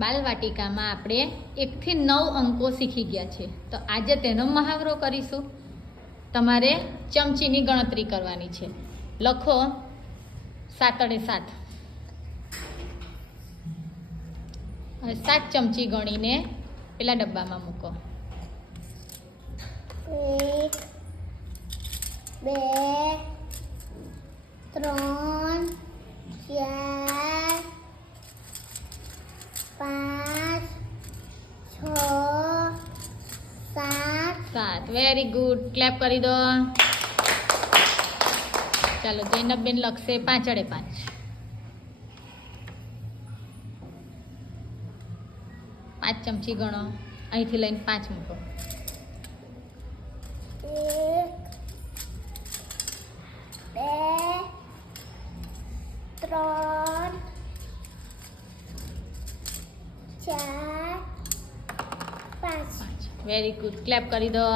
બાલવાટિકામાં આપણે 1 થી 9 અંકો શીખી ગયા છે. તો આજે તેનો મહાવરો કરીશું. તમારે ચમચીની ગણતરી કરવાની છે. લખો 7 અડે 7. હવે 7 ચમચી ગણીને પેલા ડબ્બામાં મૂકો. 1 2 3 4 5 6 7. Very good. ક્લેપ કરી દો. ચાલો જૈનબબેન લખશે 5 અડે 5. 5 ચમચી ગણો. અહીંથી લઈને 5 મૂકો. 1 2 3 4 5. Very good. ક્લેપ કરી દો.